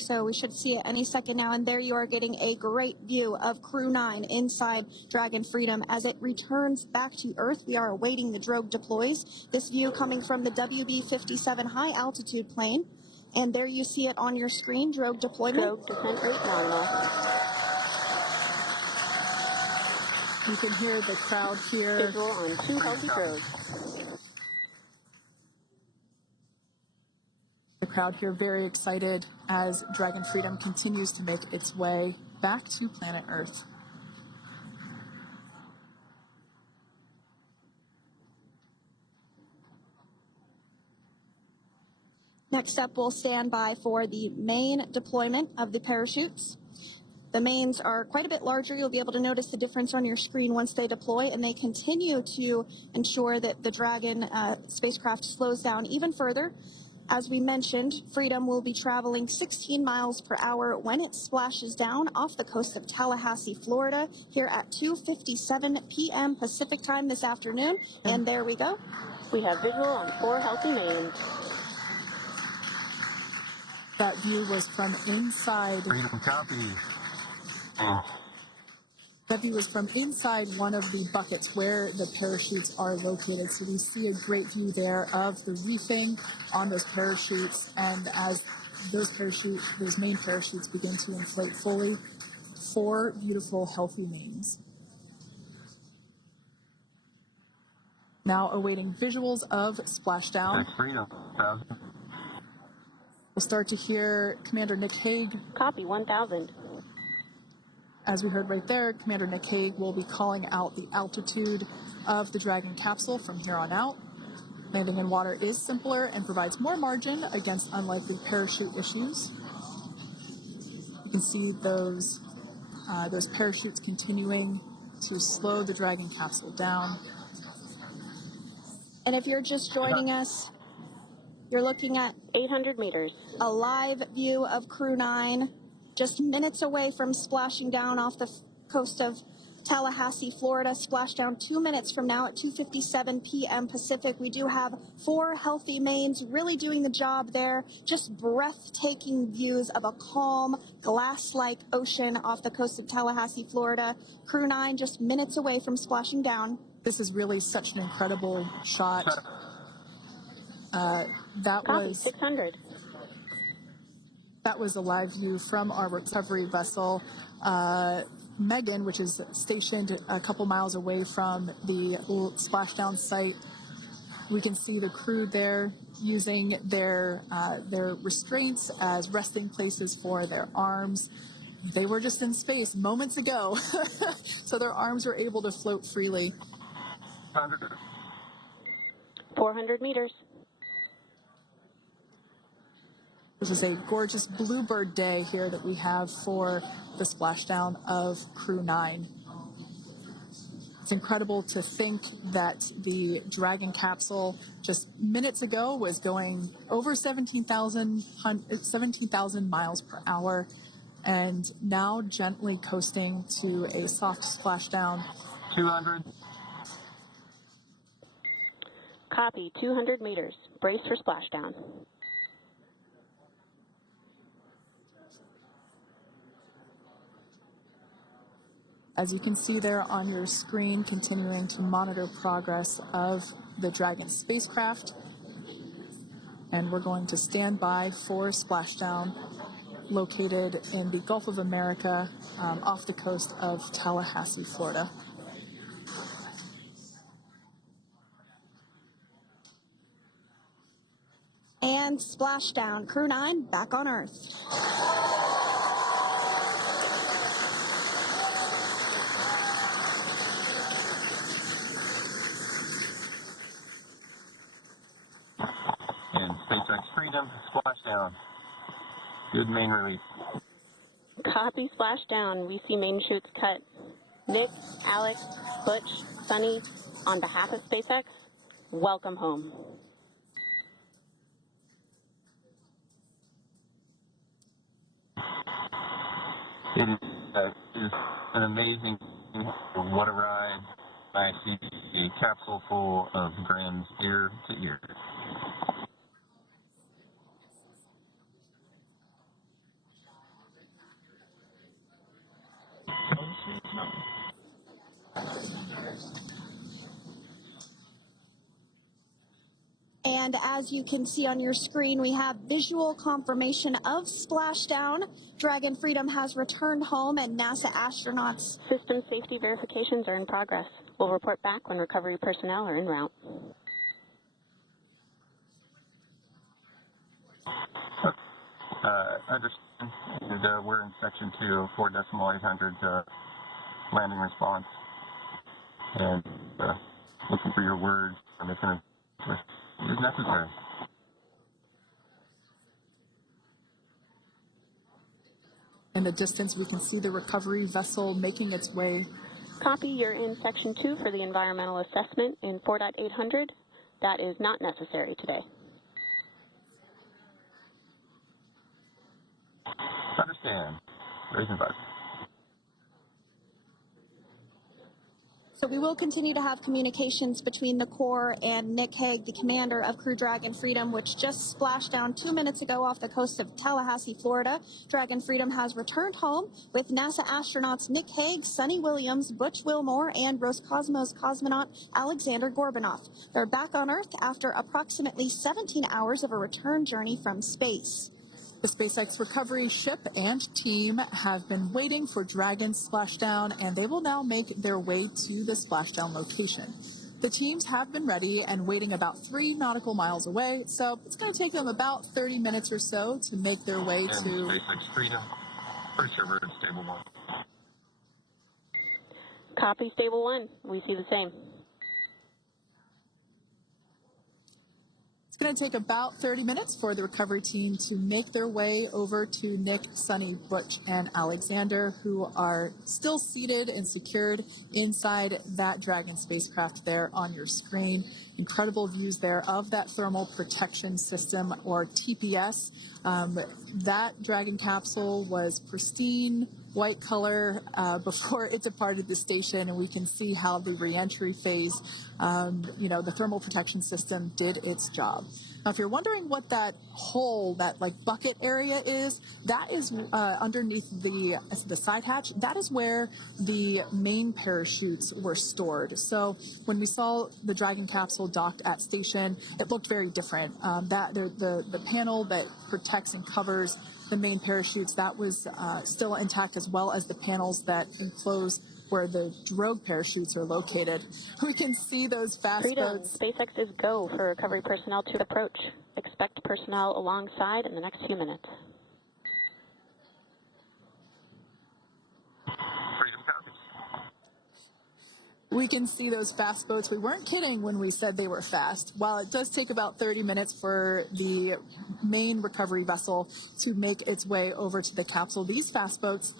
So we should see it any second now. And there you are getting a great view of Crew 9 inside Dragon Freedom as it returns back to Earth. We are awaiting the drogue deploys. This view coming from the WB-57 high altitude plane. And there you see it on your screen, drogue deployment. Drogue descent rate nominal. You can hear the crowd here. Visual on 2 healthy drogues. The crowd here very excited as Dragon Freedom continues to make its way back to planet Earth. Next up, we'll stand by for the main deployment of the parachutes. The mains are quite a bit larger. You'll be able to notice the difference on your screen once they deploy, and they continue to ensure that the Dragon spacecraft slows down even further. As we mentioned, Freedom will be traveling 16 miles per hour when it splashes down off the coast of Tallahassee, Florida, here at 2:57 p.m. Pacific time this afternoon. And there we go. We have visual on 4 healthy mains. That view was from inside. Freedom copy. That view was from inside one of the buckets where the parachutes are located. So we see a great view there of the reefing on those parachutes. And as those main parachutes begin to inflate fully, 4 beautiful, healthy mains. Now awaiting visuals of splashdown. Freedom. We'll start to hear Commander Nick Hague. Copy 1000. As we heard right there, Commander Nick Hague will be calling out the altitude of the Dragon capsule from here on out. Landing in water is simpler and provides more margin against unlikely parachute issues. You can see those parachutes continuing to slow the Dragon capsule down. And if you're just joining us, you're looking at 800 meters. a live view of Crew 9, just minutes away from splashing down off the coast of Tallahassee, Florida. Splashdown 2 minutes from now at 2:57 p.m. Pacific. We do have 4 healthy mains really doing the job there. Just breathtaking views of a calm, glass-like ocean off the coast of Tallahassee, Florida. Crew 9 just minutes away from splashing down. This is really such an incredible shot. That Copy was 600. That was a live view from our recovery vessel, Megan, which is stationed a couple miles away from the splashdown site. We can see the crew there using their restraints as resting places for their arms. They were just in space moments ago, so their arms were able to float freely. 400 meters. This is a gorgeous bluebird day here that we have for the splashdown of Crew 9. It's incredible to think that the Dragon capsule just minutes ago was going over 17,000 miles per hour and now gently coasting to a soft splashdown. 200. Copy 200 meters. Brace for splashdown. As you can see there on your screen, continuing to monitor progress of the Dragon spacecraft. And we're going to stand by for splashdown located in the Gulf of America off the coast of Tallahassee, Florida. And splashdown. Crew 9 back on Earth. And SpaceX Freedom, splashdown. Good main release. Copy splashdown. We see main chutes cut. Nick, Alex, Butch, Sunny, on behalf of SpaceX, welcome home. It is an amazing, what a ride. I see a capsule full of grams ear to ear. And as you can see on your screen, we have visual confirmation of splashdown. Dragon Freedom has returned home, and NASA astronauts. System safety verifications are in progress. We'll report back when recovery personnel are en route. Understand. And, we're in section 2 of 4.800 landing response. And looking for your words and if necessary. In the distance, we can see the recovery vessel making its way. Copy, you're in section 2 for the environmental assessment in 4.800. That is not necessary today. Understand. Raising buzz. So we will continue to have communications between the Corps and Nick Hague, the commander of Crew Dragon Freedom, which just splashed down 2 minutes ago off the coast of Tallahassee, Florida. Dragon Freedom has returned home with NASA astronauts Nick Hague, Sonny Williams, Butch Wilmore, and Roscosmos cosmonaut Alexander Gorbanov. They're back on Earth after approximately 17 hours of a return journey from space. The SpaceX recovery ship and team have been waiting for Dragon's splashdown, and they will now make their way to the splashdown location. The teams have been ready and waiting about 3 nautical miles away, so it's going to take them about 30 minutes or so to make their way And to SpaceX Freedom. Pretty sure we're in stable 1. Copy, stable 1. We see the same. It's going to take about 30 minutes for the recovery team to make their way over to Nick, Sonny, Butch, and Alexander, who are still seated and secured inside that Dragon spacecraft there on your screen. Incredible views there of that thermal protection system, or TPS. That Dragon capsule was pristine, white color before it departed the station, and we can see how the reentry phase, the thermal protection system did its job. Now, if you're wondering what that hole, that like bucket area is, that is underneath the side hatch. That is where the main parachutes were stored. So when we saw the Dragon capsule docked at station, it looked very different. The panel that protects and covers the main parachutes, that was still intact, as well as the panels that enclose where the drogue parachutes are located. We can see those fast Freedom, boats. SpaceX is go for recovery personnel to approach. Expect personnel alongside in the next few minutes. Freedom copies. We can see those fast boats. We weren't kidding when we said they were fast. While it does take about 30 minutes for the main recovery vessel to make its way over to the capsule, these fast boats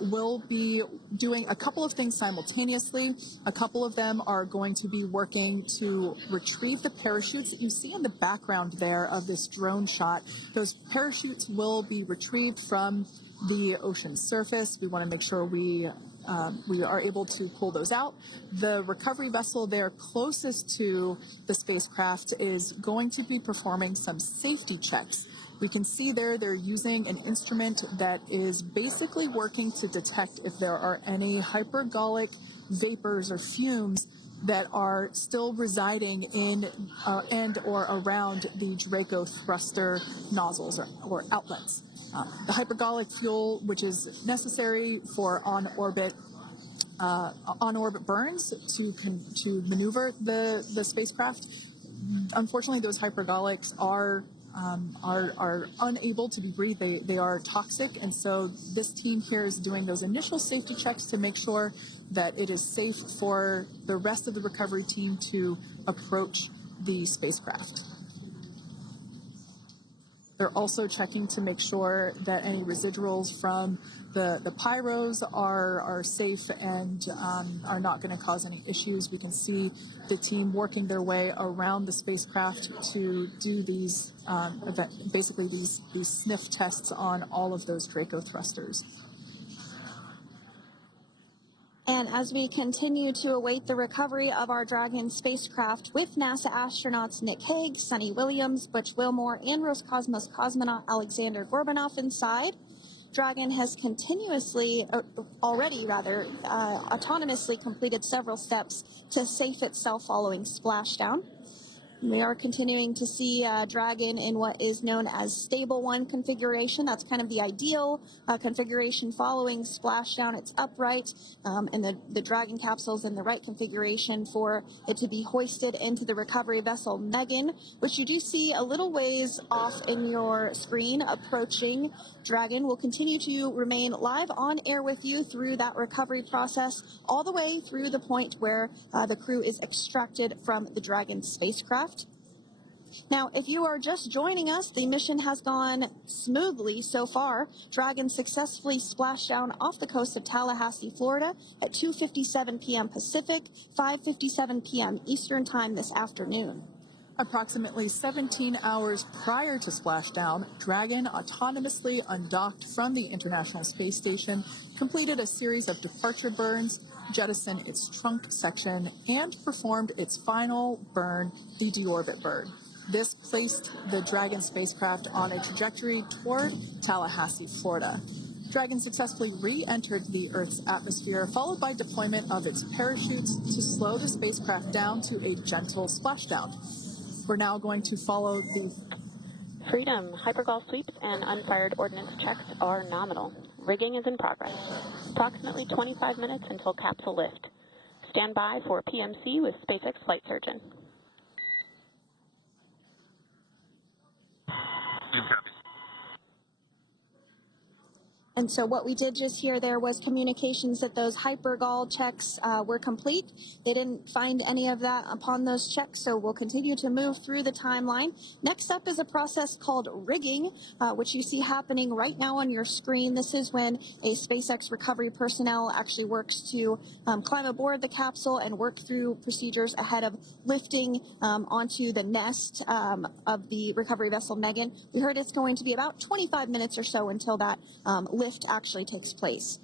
will be doing a couple of things simultaneously. A couple of them are going to be working to retrieve the parachutes that you see in the background there of this drone shot. Those parachutes will be retrieved from the ocean surface. We want to make sure we are able to pull those out. The recovery vessel there closest to the spacecraft is going to be performing some safety checks. We can see there they're using an instrument that is basically working to detect if there are any hypergolic vapors or fumes that are still residing in and or around the Draco thruster nozzles or outlets. The hypergolic fuel, which is necessary for on-orbit burns to maneuver the spacecraft. Unfortunately, those hypergolics are unable to be breathed. They are toxic, and so this team here is doing those initial safety checks to make sure that it is safe for the rest of the recovery team to approach the spacecraft. They're also checking to make sure that any residuals from the pyros are safe and are not going to cause any issues. We can see the team working their way around the spacecraft to do these, basically these sniff tests on all of those Draco thrusters. And as we continue to await the recovery of our Dragon spacecraft with NASA astronauts Nick Hague, Sonny Williams, Butch Wilmore, and Roscosmos cosmonaut Alexander Gorbanov inside, Dragon has autonomously completed several steps to safe itself following splashdown. We are continuing to see Dragon in what is known as stable 1 configuration. That's kind of the ideal configuration following splashdown. It's upright, and the Dragon capsule's in the right configuration for it to be hoisted into the recovery vessel Megan, which you do see a little ways off in your screen approaching. Dragon will continue to remain live on air with you through that recovery process, all the way through the point where the crew is extracted from the Dragon spacecraft. Now, if you are just joining us, the mission has gone smoothly so far. Dragon successfully splashed down off the coast of Tallahassee, Florida at 2:57 p.m. Pacific, 5:57 p.m. Eastern Time this afternoon. Approximately 17 hours prior to splashdown, Dragon autonomously undocked from the International Space Station, completed a series of departure burns, jettisoned its trunk section, and performed its final burn, the deorbit burn. This placed the Dragon spacecraft on a trajectory toward Tallahassee, Florida. Dragon successfully re-entered the Earth's atmosphere, followed by deployment of its parachutes to slow the spacecraft down to a gentle splashdown. We're now going to follow the Freedom, hypergol sweeps and unfired ordnance checks are nominal. Rigging is in progress. Approximately 25 minutes until capsule lift. Stand by for PMC with SpaceX flight surgeon. Copy. And so what we did just hear there was communications that those hypergol checks were complete. They didn't find any of that upon those checks, so we'll continue to move through the timeline. Next up is a process called rigging, which you see happening right now on your screen. This is when a SpaceX recovery personnel actually works to climb aboard the capsule and work through procedures ahead of lifting onto the nest of the recovery vessel Megan. We heard it's going to be about 25 minutes or so until that lift actually takes place.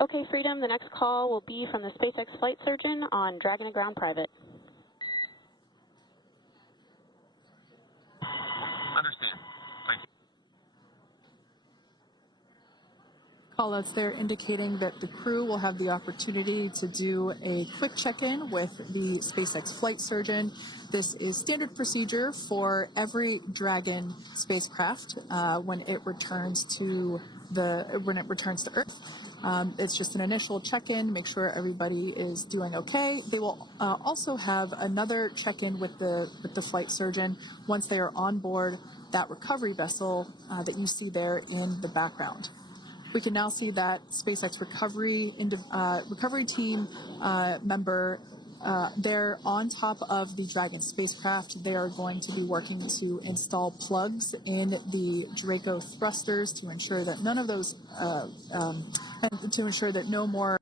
Okay, Freedom, the next call will be from the SpaceX flight surgeon on Dragon to Ground Private. Understand. Thank you. callouts there indicating that the crew will have the opportunity to do a quick check-in with the SpaceX flight surgeon. This is standard procedure for every Dragon spacecraft when it returns to Earth. It's just an initial check-in, make sure everybody is doing okay. They will also have another check-in with the flight surgeon once they are on board that recovery vessel that you see there in the background. We can now see that SpaceX recovery team member they're on top of the Dragon spacecraft. They are going to be working to install plugs in the Draco thrusters to ensure that no more